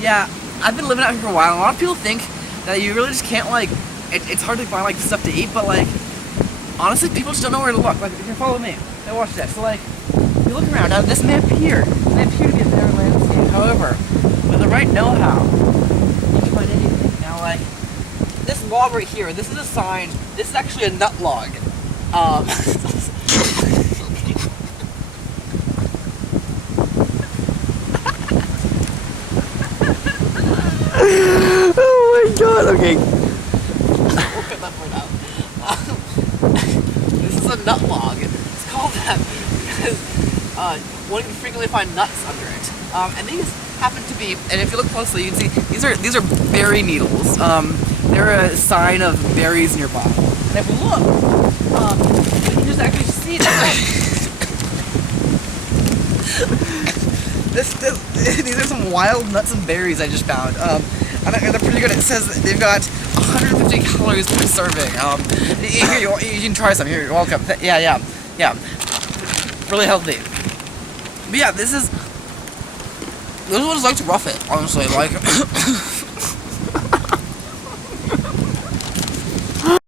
Yeah, I've been living out here for a while, and a lot of people think that you really just can't, like, it's hard to find, like, stuff to eat, but, like, honestly, people just don't know where to look. Like, if you follow me, now watch this. So, like, if you look around, now this may appear to be a barren landscape. However, with the right know-how, you can find anything. Now, like, this log right here, this is a sign, this is actually a nut log. Oh my god, okay. We'll cut that part out. This is a nut log. It's called that because one can frequently find nuts under it. And these happen to be, and if you look closely, you can see these are berry needles. They're a sign of berries nearby. And if we look, you can just actually see that. These are some wild nuts and berries I just found. And they're pretty good. It says they've got 150 calories per serving. Here, you can try some. Here, you're welcome. Yeah. Really healthy. But yeah, this is what it's like to rough it, honestly. Like,